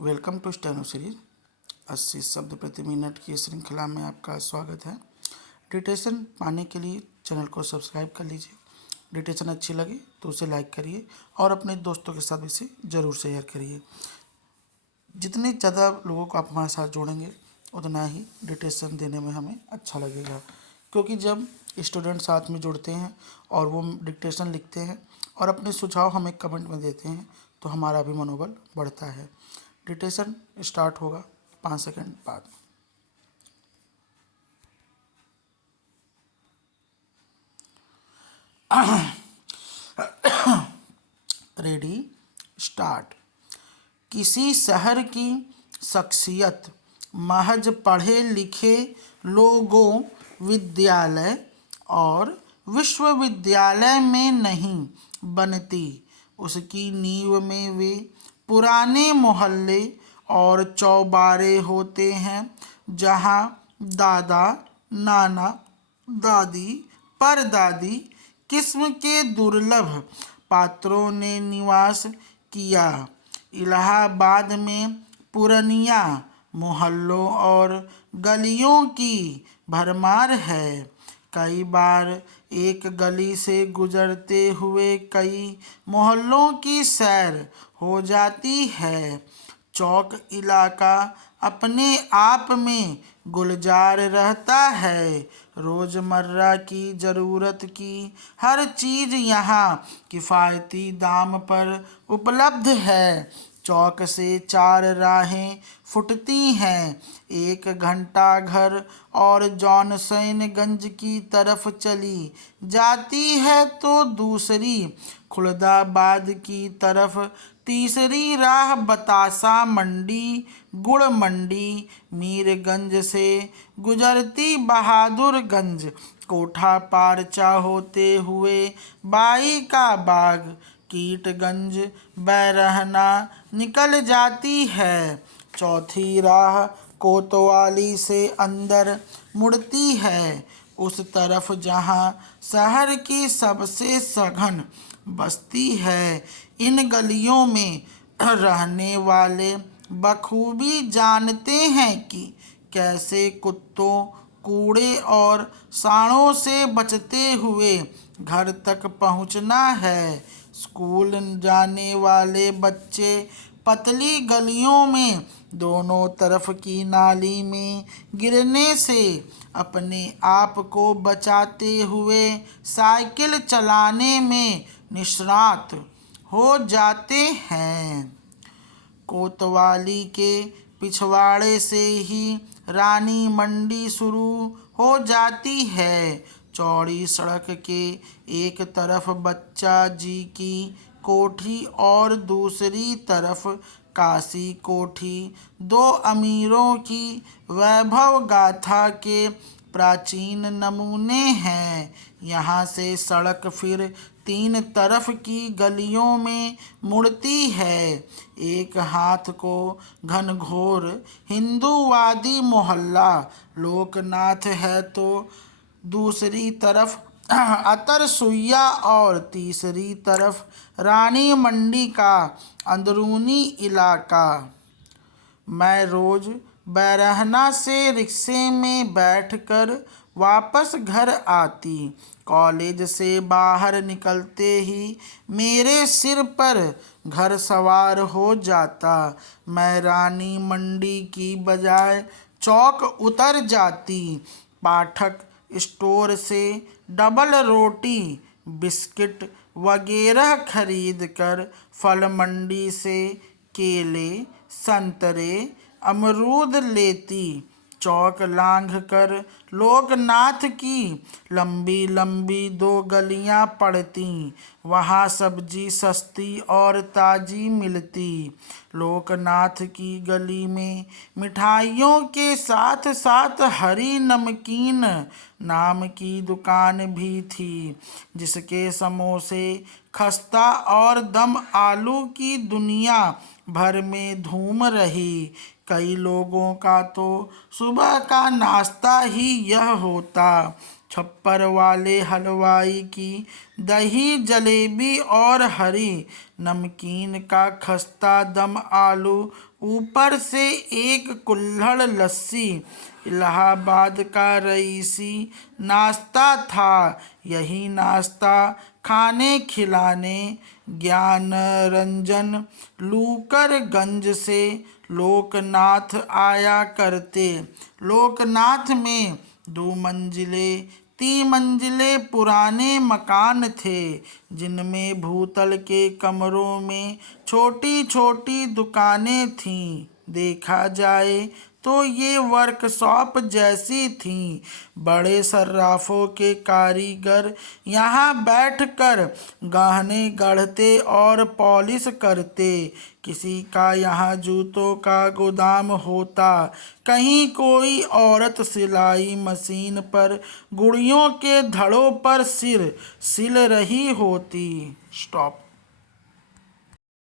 Welcome to steno series 80 शब्द प्रति minute की श्रृंखला में आपका स्वागत है। डिटेशन पाने के लिए चैनल को सब्सक्राइब कर लीजिए। डिटेशन अच्छी लगे तो उसे लाइक करिए और अपने दोस्तों के साथ इसे ज़रूर शेयर करिए। जितने ज़्यादा लोगों को आप हमारे साथ जोड़ेंगे उतना ही डिटेशन देने में हमें अच्छा लगेगा, क्योंकि जब स्टूडेंट साथ में जुड़ते हैं और वो डिक्टेशन लिखते हैं और अपने सुझाव हमें कमेंट में देते हैं तो हमारा भी मनोबल बढ़ता है। डिटेशन स्टार्ट होगा 5 सेकंड बाद। Ready start. किसी शहर की शख्सियत महज पढ़े लिखे लोगों, विद्यालय और विश्वविद्यालय में नहीं बनती। उसकी नींव में वे पुराने मोहल्ले और चौबारे होते हैं जहाँ दादा, नाना, दादी, परदादी किस्म के दुर्लभ पात्रों ने निवास किया। इलाहाबाद में पुरनिया मोहल्लों और गलियों की भरमार है। कई बार एक गली से गुजरते हुए कई मोहल्लों की सैर हो जाती है। चौक इलाका अपने आप में गुलजार रहता है। रोज़मर्रा की ज़रूरत की हर चीज़ यहाँ किफ़ायती दाम पर उपलब्ध है। चौक से 4 राहें फुटती हैं। एक घंटा घर और जॉनसनगंज की तरफ चली जाती है तो दूसरी खुलदाबाद की तरफ, तीसरी राह बतासा मंडी, गुड़ मंडी, मीरगंज से गुजरती बहादुरगंज, कोठा पारचा होते हुए बाई का बाग, कीटगंज, बैरहना निकल जाती है। चौथी राह कोतवाली से अंदर मुड़ती है, उस तरफ जहाँ शहर की सबसे सघन बस्ती है। इन गलियों में रहने वाले बखूबी जानते हैं कि कैसे कुत्तों, कूड़े और सांडों से बचते हुए घर तक पहुंचना है। स्कूल जाने वाले बच्चे पतली गलियों में दोनों तरफ की नाली में गिरने से अपने आप को बचाते हुए साइकिल चलाने में निष्णात हो जाते हैं। कोतवाली के पिछवाड़े से ही रानी मंडी शुरू हो जाती है। चौड़ी सड़क के एक तरफ बच्चा जी की कोठी और दूसरी तरफ काशी कोठी दो अमीरों की वैभव गाथा के प्राचीन नमूने हैं। यहाँ से सड़क फिर 3 तरफ की गलियों में मुड़ती है। एक हाथ को घनघोर हिंदूवादी मोहल्ला लोकनाथ है तो दूसरी तरफ अतर सुइया और तीसरी तरफ रानी मंडी का अंदरूनी इलाका। मैं रोज़ बैरहना से रिक्शे में बैठकर वापस घर आती। कॉलेज से बाहर निकलते ही मेरे सिर पर घर सवार हो जाता। मैं रानी मंडी की बजाय चौक उतर जाती। पाठक स्टोर से डबल रोटी, बिस्किट वगैरह खरीदकर फल मंडी से केले, संतरे, अमरूद लेती। चौक लांघ कर लोकनाथ की लंबी लंबी 2 गलियां पड़ती। वहाँ सब्जी सस्ती और ताज़ी मिलती। लोकनाथ की गली में मिठाइयों के साथ साथ हरी नमकीन नाम की दुकान भी थी, जिसके समोसे, खस्ता और दम आलू की दुनिया भर में धूम रही। कई लोगों का तो सुबह का नाश्ता ही यह होता। छप्पर वाले हलवाई की दही जलेबी और हरी नमकीन का खस्ता दम आलू, ऊपर से एक कुल्हड़ लस्सी। इलाहाबाद का रईसी नाश्ता था। यही नाश्ता खाने खिलाने ज्ञान रंजन लूकरगंज से लोकनाथ आया करते। लोकनाथ में 2 मंजिले 3 मंजिले पुराने मकान थे, जिनमें भूतल के कमरों में छोटी छोटी दुकानें थीं। देखा जाए तो ये वर्कशॉप जैसी थीं। बड़े सर्राफों के कारीगर यहाँ बैठकर गहने गढ़ते और पॉलिश करते। किसी का यहाँ जूतों का गोदाम होता। कहीं कोई औरत सिलाई मशीन पर गुड़ियों के धड़ों पर सिर सिल रही होती। स्टॉप।